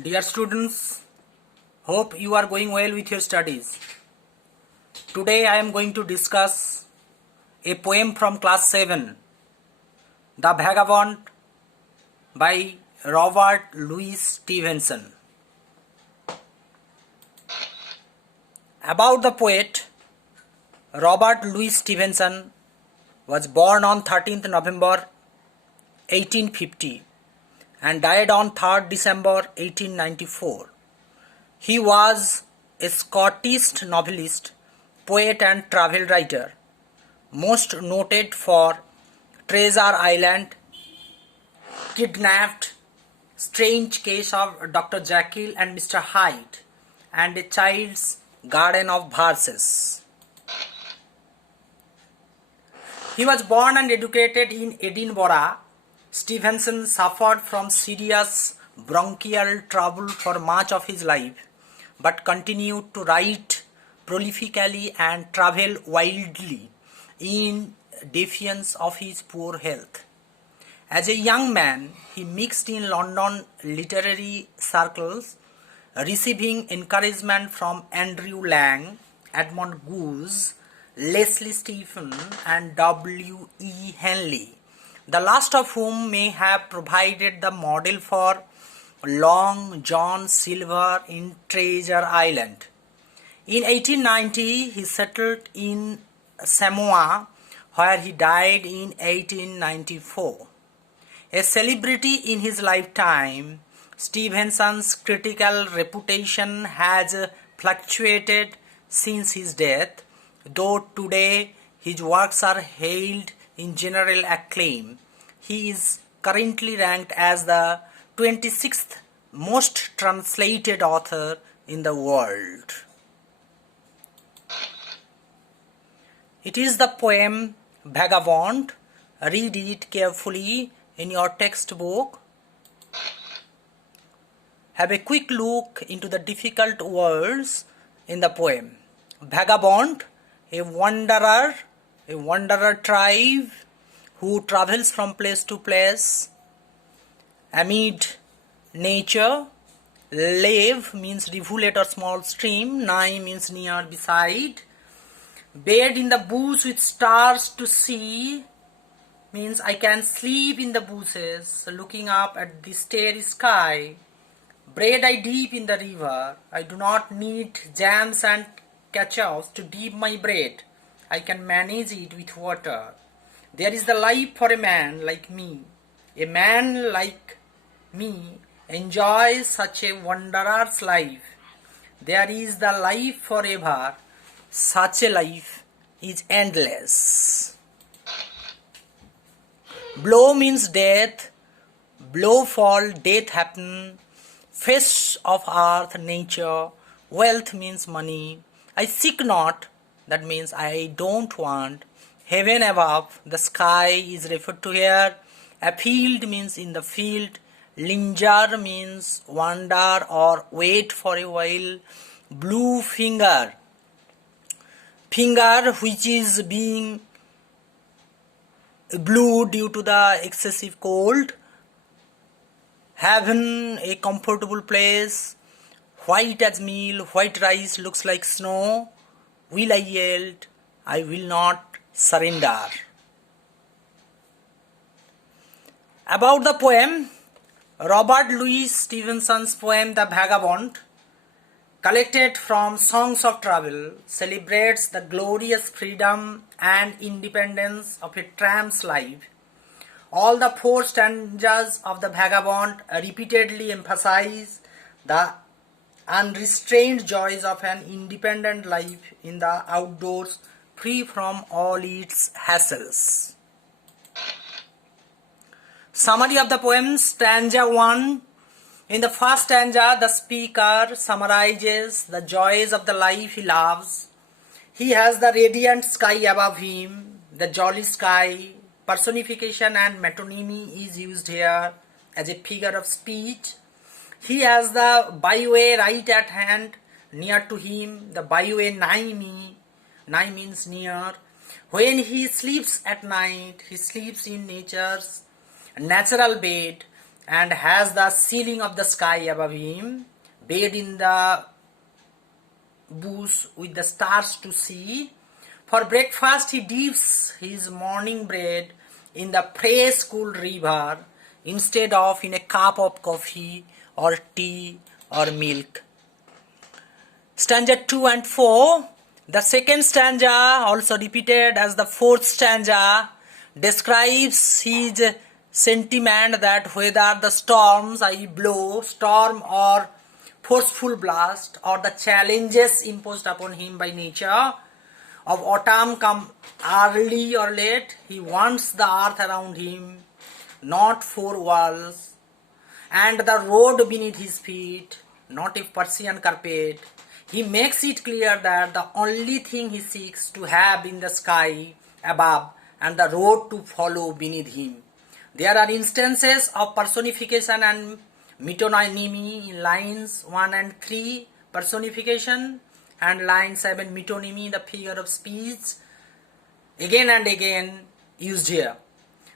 Dear students, hope you are going well with your studies. Today I am going to discuss a poem from class 7, The Vagabond by Robert Louis Stevenson. About the poet, Robert Louis Stevenson was born on 13th November 1850 and died on 3rd December 1894. He was a Scottish novelist, poet and travel writer, most noted for Treasure Island, Kidnapped, Strange Case of Dr. Jekyll and Mr. Hyde, and A Child's Garden of Verses. He was born and educated in Edinburgh. Stevenson suffered from serious bronchial trouble for much of his life, but continued to write prolifically and travel wildly in defiance of his poor health. As a young man, he mixed in London literary circles, receiving encouragement from Andrew Lang, Edmund Goose, Leslie Stephen, and W. E. Henley, the last of whom may have provided the model for Long John Silver in Treasure Island. In 1890, he settled in Samoa, where he died in 1894. A celebrity in his lifetime, Stevenson's critical reputation has fluctuated since his death, though today his works are hailed in general acclaim. He is currently ranked as the 26th most translated author in the world. It is the poem Vagabond. Read it carefully in your textbook. Have a quick look into the difficult words in the poem. Vagabond, a wanderer tribe who travels from place to place amid nature. Lave means rivulet or small stream. Nigh means near, beside. Bed in the bush with stars to see means I can sleep in the bushes looking up at the starry sky. Bread I dip in the river. I do not need jams and ketchup to dip my bread. I can manage it with water. There is the life for a man like me. A man like me enjoys such a wanderer's life. There is the life forever. Such a life is endless. Blow means death. Blow fall, death happen. Face of earth, nature. Wealth means money. I seek not. That means I don't want. Heaven above, the sky is referred to here. A field means in the field. Linger means wander or wait for a while. Blue finger which is being blue due to the excessive cold. Heaven, a comfortable place. White as meal, white rice looks like snow. Will I yield? I will not surrender. About the poem, Robert Louis Stevenson's poem The Vagabond, collected from Songs of Travel, celebrates the glorious freedom and independence of a tramp's life. All the 4 stanzas of The Vagabond repeatedly emphasize the unrestrained joys of an independent life in the outdoors, free from all its hassles. Summary of the poem, stanza 1. In the first stanza, the speaker summarizes the joys of the life he loves. He has the radiant sky above him, the jolly sky. Personification and metonymy is used here as a figure of speech. He has the byway right at hand, near to him, the byway nigh me. Nigh means near. When he sleeps at night, he sleeps in nature's natural bed. and has the ceiling of the sky above him, bed in the bush with the stars to see. For breakfast he dips his morning bread in the fresh cool river instead of in a cup of coffee or tea or milk. Stanza 2 and 4. The second stanza, also repeated as the fourth stanza, describes his sentiment that whether the storms I blow, storm or forceful blast, or the challenges imposed upon him by nature of autumn come early or late, he wants the earth around him, not four walls, and the road beneath his feet, not a Persian carpet. He makes it clear that the only thing he seeks to have in the sky above and the road to follow beneath him. There are instances of personification and metonymy in lines 1 and 3, personification, and line 7, metonymy, the figure of speech, again and again used here.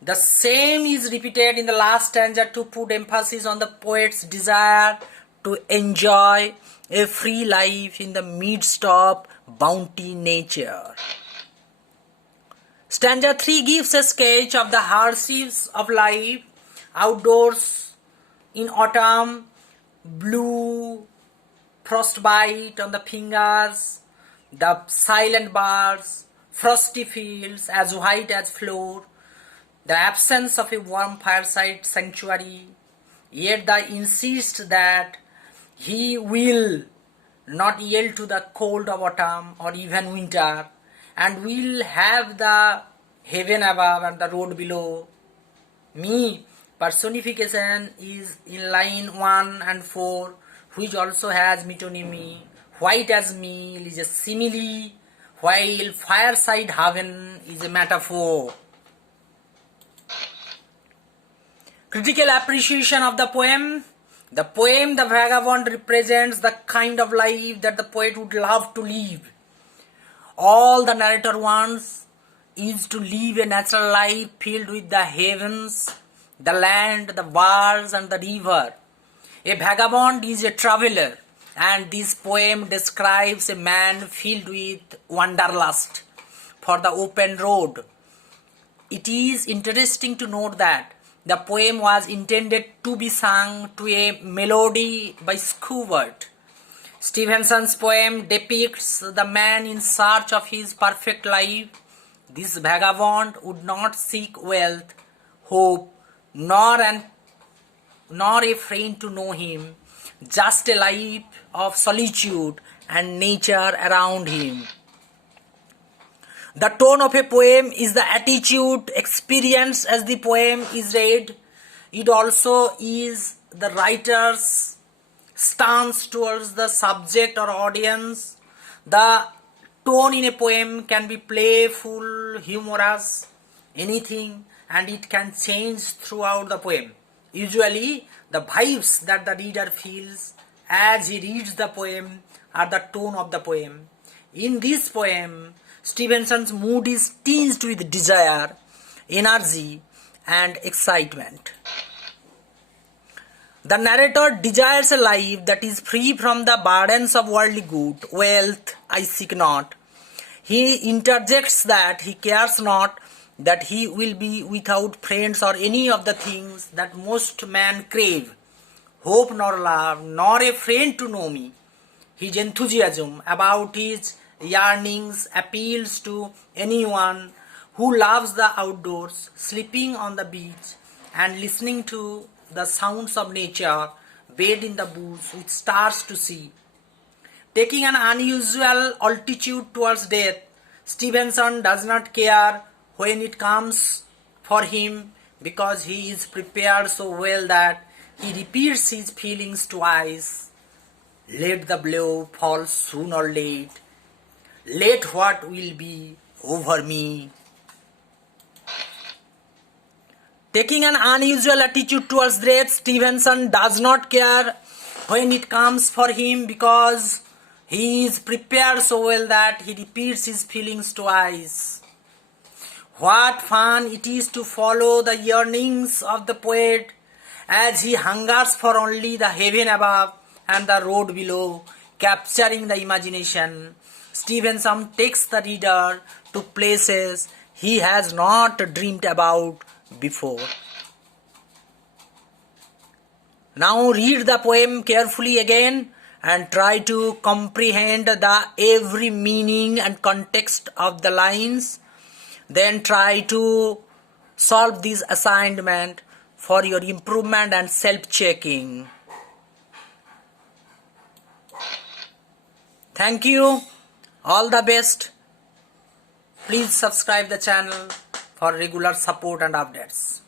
The same is repeated in the last stanza to put emphasis on the poet's desire to enjoy a free life in the midst of bounty nature. Stanza 3 gives a sketch of the hardships of life outdoors in autumn, blue frostbite on the fingers, the silent birds, frosty fields as white as floor, the absence of a warm fireside sanctuary, yet they insist that he will not yield to the cold of autumn or even winter, and will have the heaven above and the road below. Me, personification is in line 1 and 4, which also has metonymy. White as meal is a simile, while fireside heaven is a metaphor. Critical appreciation of the poem. The poem The Vagabond represents the kind of life that the poet would love to live. All the narrator wants is to live a natural life filled with the heavens, the land, the birds and the river. A vagabond is a traveler, and this poem describes a man filled with wanderlust for the open road. It is interesting to note that the poem was intended to be sung to a melody by Schubert. Stevenson's poem depicts the man in search of his perfect life. This vagabond would not seek wealth, hope, nor a friend to know him, just a life of solitude and nature around him. The tone of a poem is the attitude experienced as the poem is read. It also is the writer's stance towards the subject or audience. The tone in a poem can be playful, humorous, anything, and it can change throughout the poem. Usually, the vibes that the reader feels as he reads the poem are the tone of the poem. In this poem, Stevenson's mood is tinged with desire, energy, and excitement. The narrator desires a life that is free from the burdens of worldly good, wealth I seek not. He interjects that he cares not that he will be without friends or any of the things that most men crave, hope nor love, nor a friend to know me. His enthusiasm about his yearnings appeals to anyone who loves the outdoors, sleeping on the beach and listening to the sounds of nature, bed in the bush with stars to see. Taking an unusual altitude towards death, Stevenson does not care when it comes for him because he is prepared so well that he repeats his feelings twice. Let the blow fall soon or late. Let what will be over me. Taking an unusual attitude towards death, Stevenson does not care when it comes for him because he is prepared so well that he repeats his feelings twice. What fun it is to follow the yearnings of the poet as he hungers for only the heaven above and the road below, capturing the imagination. Stevenson takes the reader to places he has not dreamed about before. Now read the poem carefully again and try to comprehend the every meaning and context of the lines. Then try to solve this assignment for your improvement and self-checking. Thank you. All the best. Please subscribe the channel for regular support and updates.